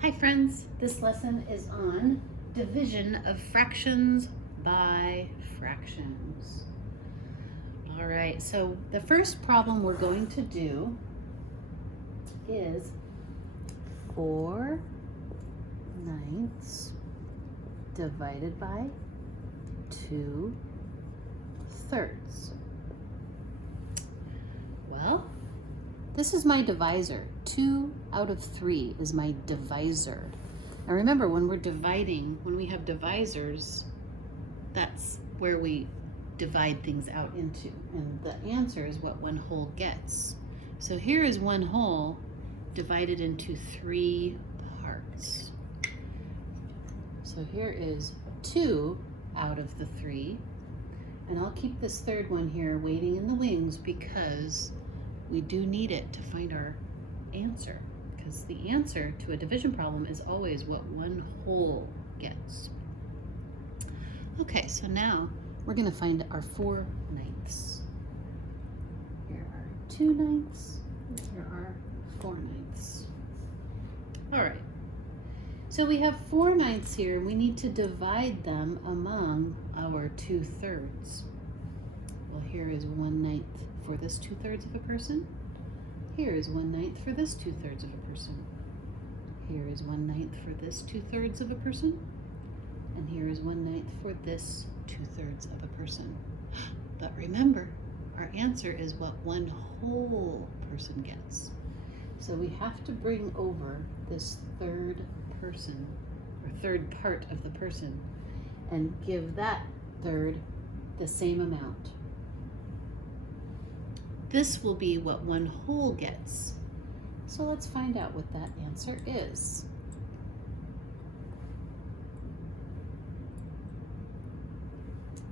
Hi friends, this lesson is on division of fractions by fractions. All right, so the first problem we're going to do is 4/9 divided by 2/3. Well, this is my divisor. 2 out of 3 is my divisor. Now remember, when we're dividing, when we have divisors, that's where we divide things out into. And the answer is what one whole gets. So here is one whole divided into 3 parts. So here is 2 out of the 3. And I'll keep this third one here waiting in the wings because we do need it to find our answer, because the answer to a division problem is always what one whole gets. Okay, so now we're going to find our 4/9. Here are 2/9, and here are 4/9. All right, so we have 4/9 here. We need to divide them among our 2/3. Well, here is 1/9 for this 2/3 of a person. Here is 1/9 for this 2/3 of a person. Here is 1/9 for this 2/3 of a person. And here is 1/9 for this 2/3 of a person. But remember, our answer is what one whole person gets. So we have to bring over this third person, or third part of the person, and give that third the same amount. This will be what one whole gets. So let's find out what that answer is.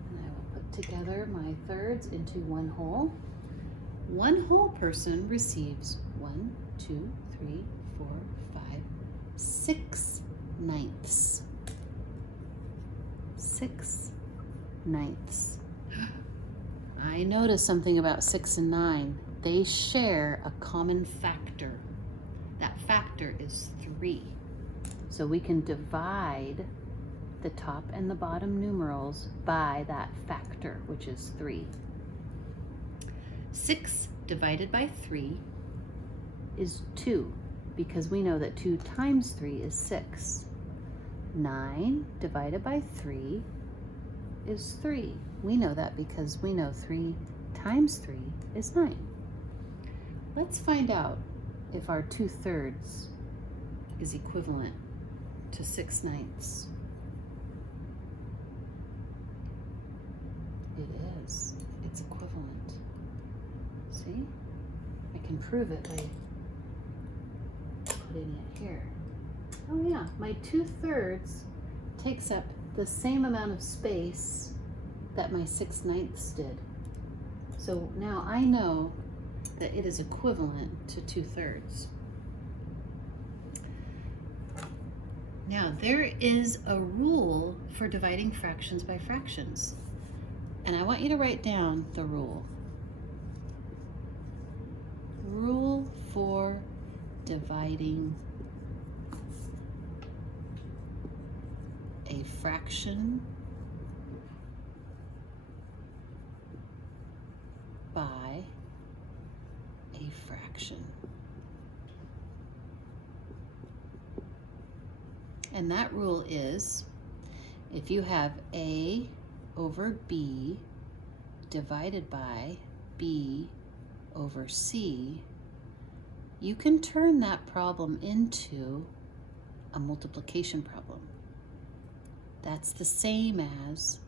And I will put together my thirds into one whole. One whole person receives 1, 2, 3, 4, 5, 6/9. 6/9. I noticed something about 6 and 9. They share a common factor. That factor is 3. So we can divide the top and the bottom numerals by that factor, which is 3. 6 divided by 3 is 2, because we know that 2 times 3 is 6. 9 divided by 3 is 3. We know that because we know 3 times 3 is 9. Let's find out if our 2/3 is equivalent to 6/9. It is. It's equivalent. See? I can prove it by putting it here. Oh yeah, my 2/3 takes up the same amount of space that my 6/9 did. So now I know that it is equivalent to 2/3. Now there is a rule for dividing fractions by fractions. And I want you to write down the rule. Rule for dividing a fraction by a fraction. And that rule is, if you have A over B divided by B over C, you can turn that problem into a multiplication problem. That's the same as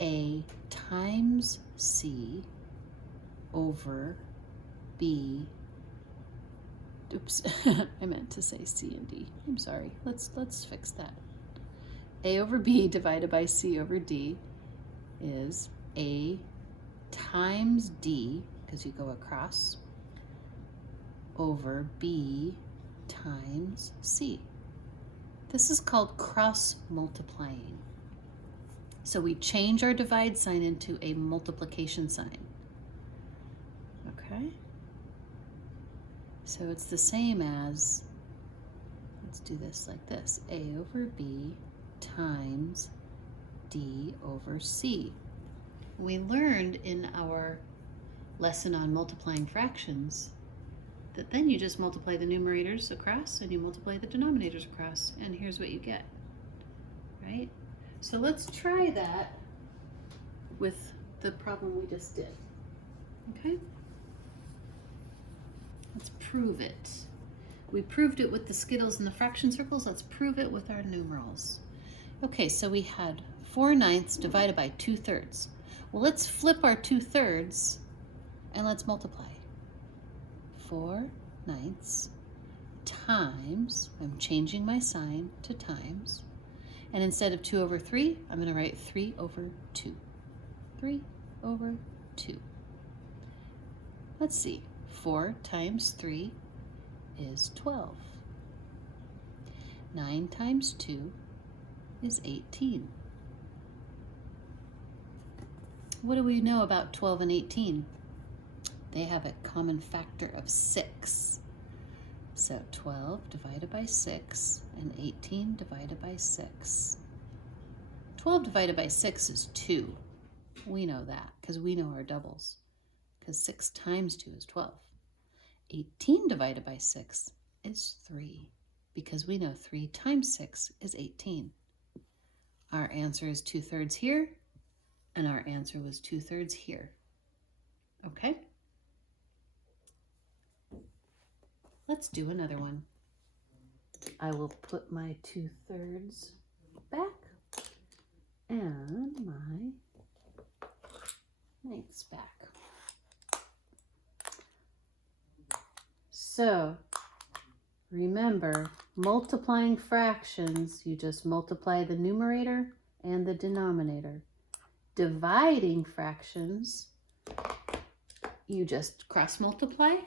A times C over B. Oops, I meant to say C and D. I'm sorry. Let's fix that. A over B divided by C over D is A times D, because you go across, over B times C. This is called cross multiplying. So we change our divide sign into a multiplication sign. Okay? So it's the same as let's do this like this. A over B times D over C. We learned in our lesson on multiplying fractions that then you just multiply the numerators across and you multiply the denominators across, and here's what you get, right? So let's try that with the problem we just did, okay? Let's prove it. We proved it with the skittles and the fraction circles. Let's prove it with our numerals. Okay, so we had 4/9 divided by 2/3. Well, let's flip our 2/3 and let's multiply. 4/9 times, I'm changing my sign to times, and instead of 2 over 3, I'm going to write 3 over 2. 3 over 2. Let's see, 4 times 3 is 12. 9 times 2 is 18. What do we know about 12 and 18? They have a common factor of 6. So 12 divided by 6 and 18 divided by 6. 12 divided by 6 is 2. We know that because we know our doubles. Because 6 times 2 is 12. 18 divided by 6 is 3. Because we know 3 times 6 is 18. Our answer is 2/3 here, and our answer was 2/3 here. Okay? Let's do another one. I will put my 2/3 back and my 9ths back. So remember, multiplying fractions, you just multiply the numerator and the denominator. Dividing fractions, you just cross multiply,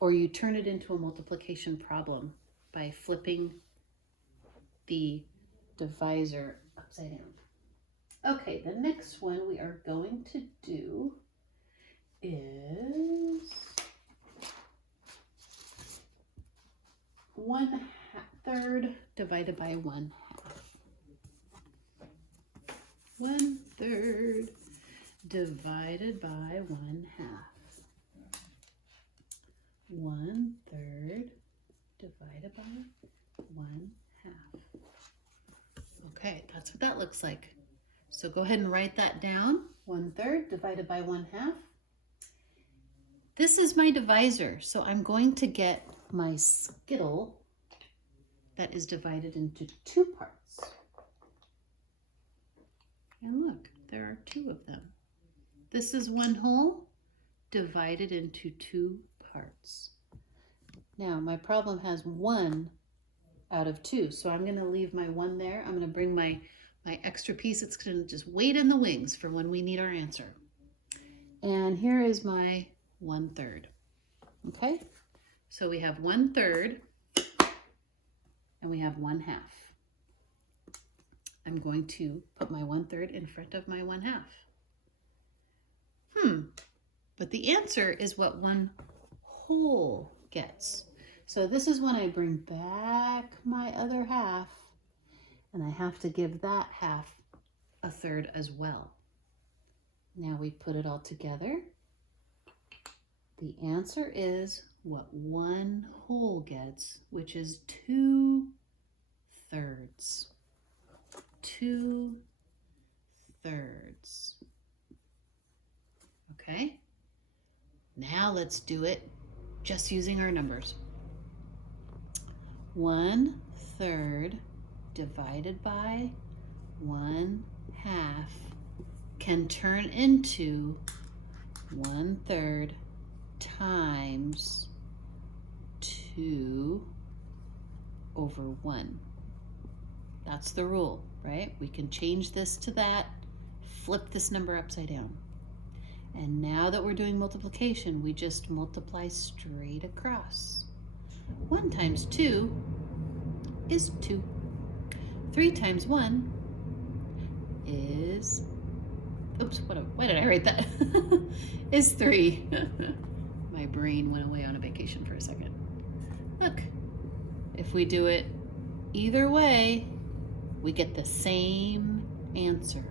or you turn it into a multiplication problem by flipping the divisor upside down. Okay, the next one we are going to do is 1/3 divided by 1/2. 1/3 divided by 1/2. 1/3 divided by 1/2. Okay, that's what that looks like. So go ahead and write that down. 1/3 divided by 1/2. This is my divisor, so I'm going to get my skittle that is divided into 2 parts. And look, there are 2 of them. This is 1 whole divided into 2 parts. Now my problem has 1 out of 2, so I'm going to leave my 1 there. I'm going to bring my extra piece. It's going to just wait in the wings for when we need our answer. And here is my 1/3. Okay, so we have 1/3 and we have 1/2. I'm going to put my 1/3 in front of my 1/2. But the answer is what 1 whole gets. So this is when I bring back my other half, and I have to give that half 1/3 as well. Now we put it all together. The answer is what 1 whole gets, which is 2/3. 2/3. Okay? Now let's do it just using our numbers. 1/3 divided by 1/2 can turn into 1/3 times 2 over 1. That's the rule, right? We can change this to that, flip this number upside down. And now that we're doing multiplication, we just multiply straight across. 1 times 2 is 2. 3 times 1 is, oops, why did I write that? Is 3. My brain went away on a vacation for a second. Look, if we do it Either way, we get the same answer.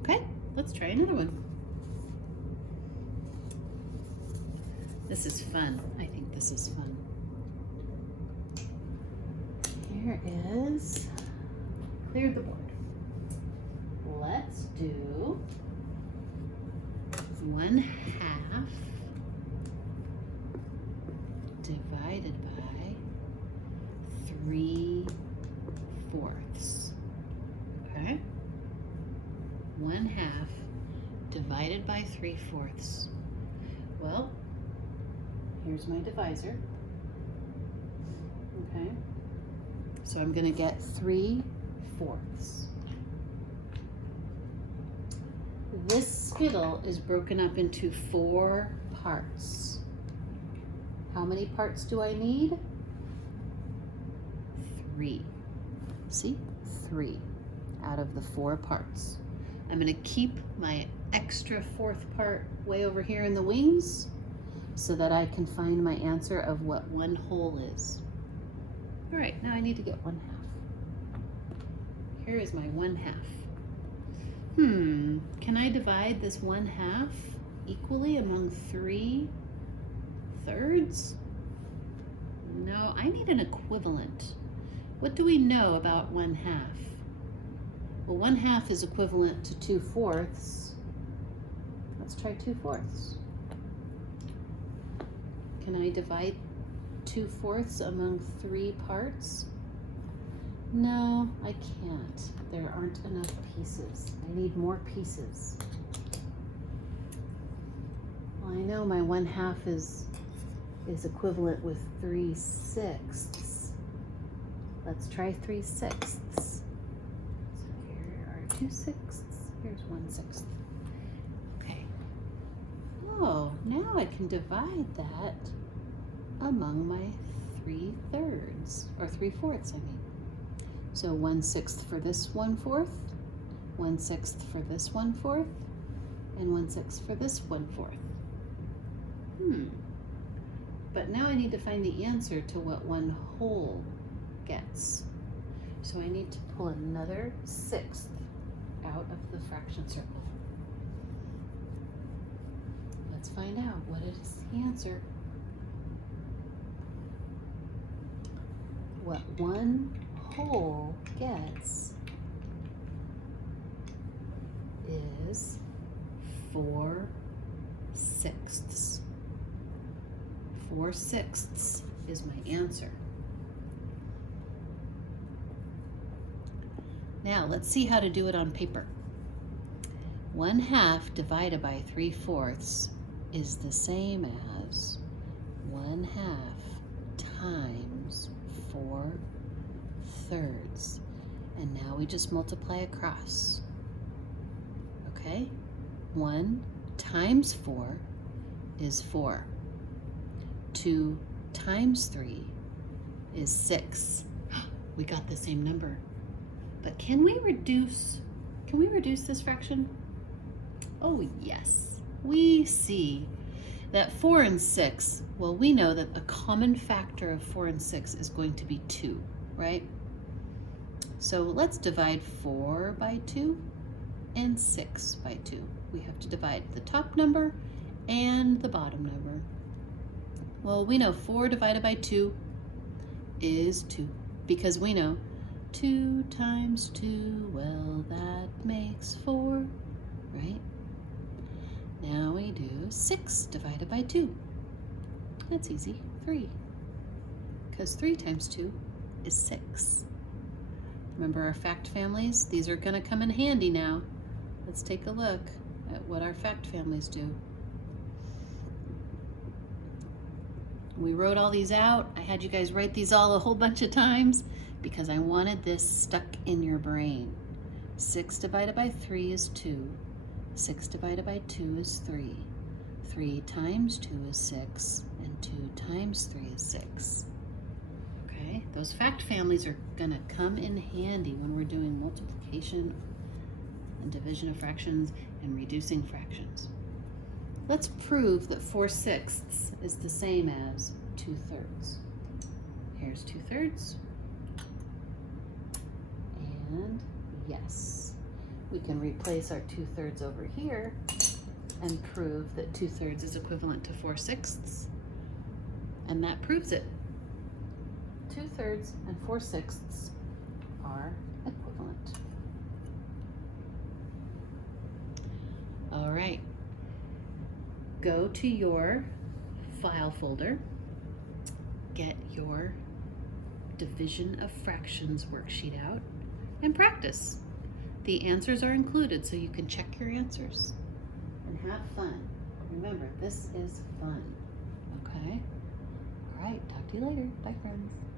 Okay, let's try another one. This is fun. I think this is fun. Here is, clear the board. Let's do 1/2 divided by 3/4. Okay? 1/2 divided by 3/4. Well, here's my divisor. Okay? So I'm going to get 3/4. This skittle is broken up into 4 parts. How many parts do I need? 3. See? 3 out of the 4 parts. I'm going to keep my extra 4th part way over here in the wings so that I can find my answer of what 1/2 is. All right, now I need to get 1/2. Here is my 1/2. Can I divide this 1/2 equally among 3/3? No, I need an equivalent. What do we know about 1/2? Well, 1/2 is equivalent to 2/4. Let's try 2/4. Can I divide 2/4 among 3 parts? No, I can't. There aren't enough pieces. I need more pieces. Well, I know my 1/2 is equivalent with 3/6. Let's try 3/6. So here are 2/6. Here's 1/6. Okay. Oh, now I can divide that among my 3/3, or 3/4, I mean. So 1/6 for this 1/4, 1/6 for this 1/4, and 1/6 for this 1/4. But now I need to find the answer to what 1/2 gets. So I need to pull another 1/6 out of the fraction circle. Let's find out what is the answer. What 1/2 gets is 4/6. 4/6 is my answer. Now let's see how to do it on paper. 1/2 divided by 3/4 is the same as 1/2 times 4/3. And now we just multiply across. Okay? 1 times 4 is 4. 2 times 3 is 6. We got the same number. But can we reduce this fraction? Oh yes. We see that 4 and 6, well, we know that a common factor of 4 and 6 is going to be 2, right? So let's divide 4 by 2 and 6 by 2. We have to divide the top number and the bottom number. Well, we know 4 divided by 2 is 2, because we know 2 times 2, well, that makes 4, right? Now we do 6 divided by 2. That's easy, 3. Because 3 times 2 is 6. Remember our fact families? These are going to come in handy now. Let's take a look at what our fact families do. We wrote all these out. I had you guys write these all a whole bunch of times because I wanted this stuck in your brain. 6 divided by 3 is 2. 6 divided by 2 is 3. 3 times 2 is 6. And 2 times 3 is 6. Okay, those fact families are going to come in handy when we're doing multiplication and division of fractions and reducing fractions. Let's prove that 4/6 is the same as 2/3. Here's 2/3. And yes, we can replace our 2/3 over here and prove that 2/3 is equivalent to 4/6. And that proves it. 2/3 and 4/6 are equivalent. All right, go to your file folder, get your division of fractions worksheet out, and practice. The answers are included so you can check your answers and have fun. Remember, this is fun, okay? All right, talk to you later. Bye, friends.